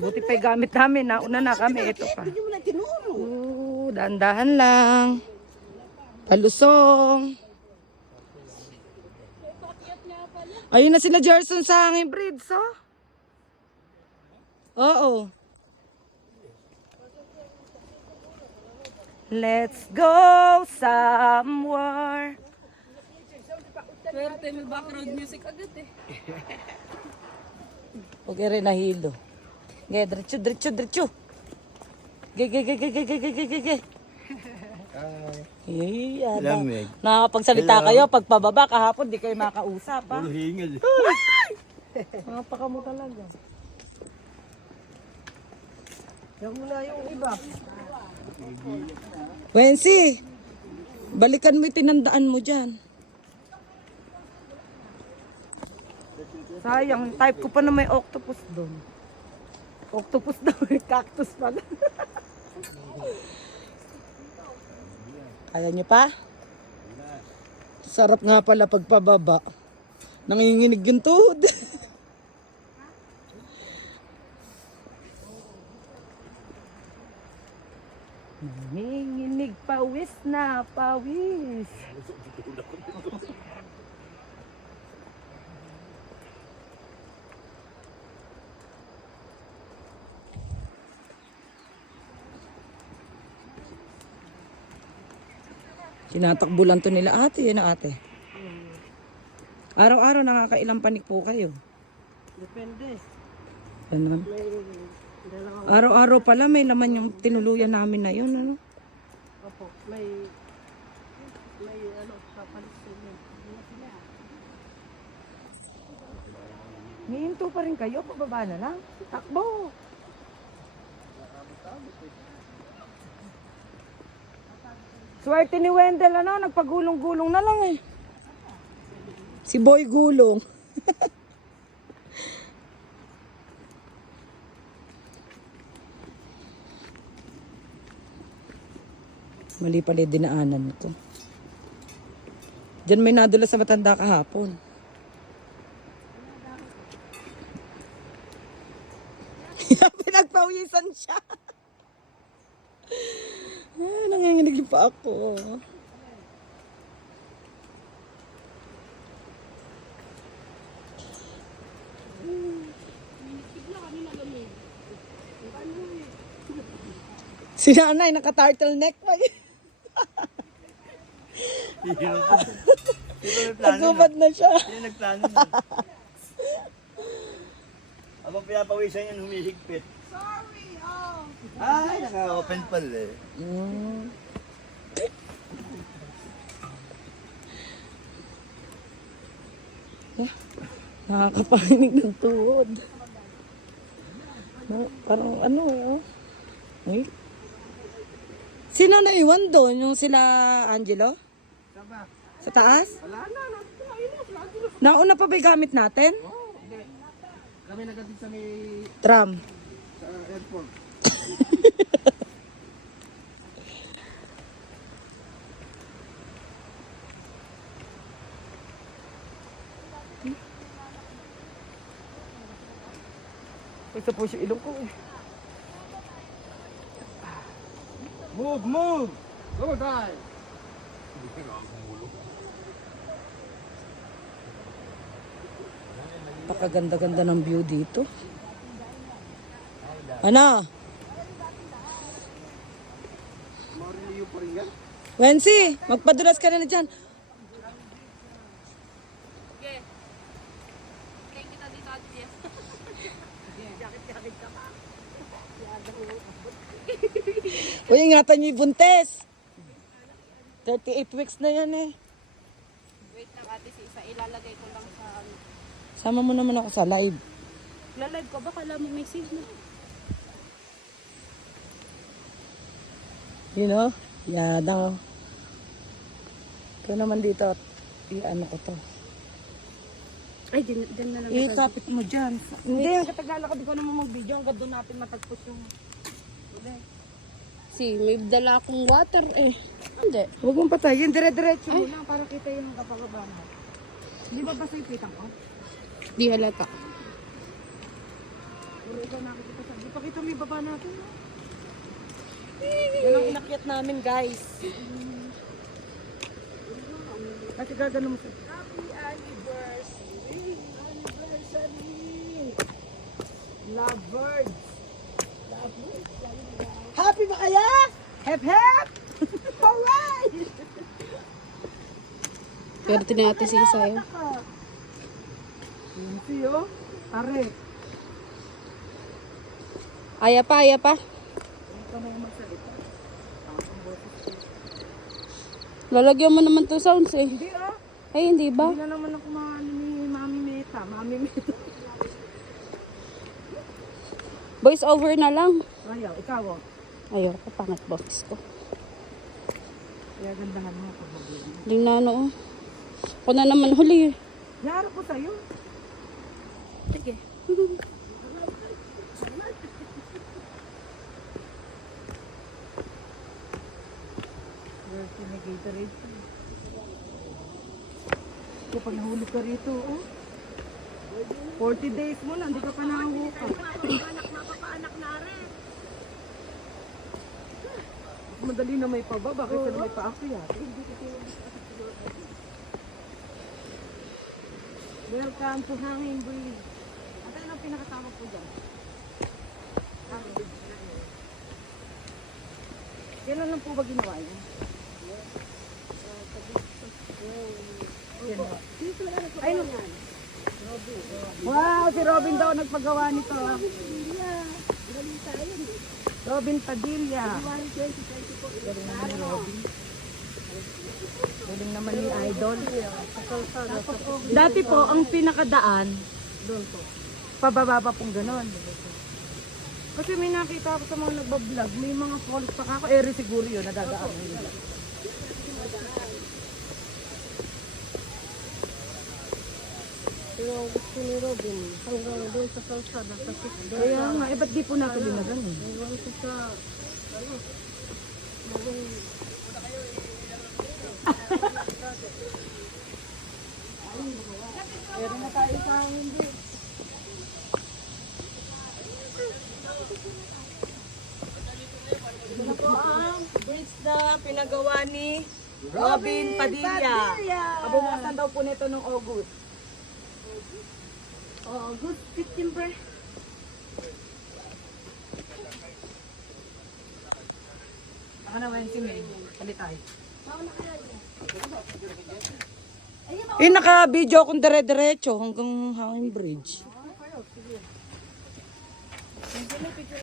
Buti pa'y gamit namin. Nauna na kami. Ito pa. Dahan-dahan lang. Palusong. Ayun na sila Gerson sa hanging bridge, oh. Oo. Let's go somewhere. Swerte, may background music agad eh. Okay rin nahilo. Ge, diretso. Ge. Lamig. Nakakapagsalita kayo pag pababa kahapon di kayo makausap ha. Puro hingal. Napaka mo talaga. Yung muna yung iba. Wensi, balikan mo yung tinandaan mo dyan. Sayang, type ko pa na may octopus doon. Octopus daw, cactus pala. Kaya niyo pa? Sarap nga pala pagpababa. Nanginginig yung tuhod. Nanginginig pawis na pawis. Tinatakbo lang to nila ate, yun na ate. Araw-araw nakakailang panik po kayo. Depende. Ganun. Araw-araw pala may laman yung tinuluyan namin na yun, ano? Opo, may ano, kapalit sa inyo. Hihinto pa rin kayo, pababa na lang. Takbo! Swerte ni Wendell, ano, nagpagulong-gulong na lang eh. Si Boy gulong. Mali pala yung dinaanan nito. Diyan may nadula sa matanda kahapon. Pinagpawisan siya. Nanginginig pa ako. Si nanay naka-turtleneck pa yun. Nagubad na siya. Sino nagplano na? Abang pinapawisan yan, humihigpit. Sorry, oh. Ay, naka-open pala eh. Nakakapahinig ng tuhod. No, parang ano, oh. Ay. Sino na iwan doon? Yung sila Angelo? Sa taas? Wala na, Nauna pa ba yung gamit natin? hindi. Kami nagating sa may Tram. sa airport. Ito po siya ilong ko eh. Move! Go, die! Napakaganda-ganda ng view dito. Ano? Marilio pa rin yan? Wensi, magpadulas ka na dyan. Uy, ingatan niyo yung buntes. 38 weeks na yan eh. Wait lang ate, si isa ilalagay ko lang sa ano. Sama mo naman ako sa live. Lalive ko ba? Kala mo may signal. You know? Yada. Ikaw naman dito. I-ano ko to. Ay, dyan na lang. Ikapit mo dyan. Hindi, ang katagala ko. Di ko naman mag-video. Hanggang doon natin matagpos yung... Si, may dala akong water eh. Hindi. Huwag mong patayin. Dire-diretso mo lang para kita yung kapagabahan. Di ba basta yung pitang ko? Di halata. ba nakikita sa... Di pa kita may baba natin. No? Yan ang inakyat namin, guys. Kasi gagano mo sa... Happy anniversary! Anniversary! Lovebirds! Happy ba kaya? Hep hep! Hooray! Pero tinati si Isa yun. Pinsi, oh. Are. Aya pa, aya pa. Ito na yung magsalita. Ang boses ko. Lalagyan mo naman to sounds eh. Hindi, ah. Ay, hindi ba? Hindi na naman ako maano ni Mami Meta. Mami Meta. Voice over na lang. Ayaw, ikaw, oh. Ayaw ko, pangat boses ko. Kaya gandahan mo pag mabuhay. Hindi na ano. Ako na naman huli. Yaro ko sa'yo. Sige. Dirty na Gatorade. Kapag nahuli ka rito, oh. 40 days mo na, hindi ka pa nahukap. Mapapaanak na rin. Madali na may paba, bakit na may paakyat? Welcome to Hanging Breeze. At ano ang pinakatawag po dyan? Hanging Breeze. Kailan lang po ba ginawa yun? Ay, no. Wow, si Robin daw nagpagawa nito. Robin Padilla. Galing naman ni Robin. Galing naman ni Idol. Dati po, ang pinakadaan, doon po. Pababa pa pong ganon. Kasi may nakita ako sa mga nagbablog, may mga falls pa kako. Eri siguro yun, nadadaan nila. Pero gusto ni Robin, hanggang doon sa kalsada, sa sikdo. Kaya nga, eh ba't di po natin dinagan eh? Iwan ko sa, ano, maging Eri na tayo sa hindi. Ito po ang bridge na pinagawa ni Robin Padilla. Kabukasan daw po nito ng August. good September. Baka naman si May. Palit tayo. Naka-video akong dire-diretso hanggang Hanging Bridge.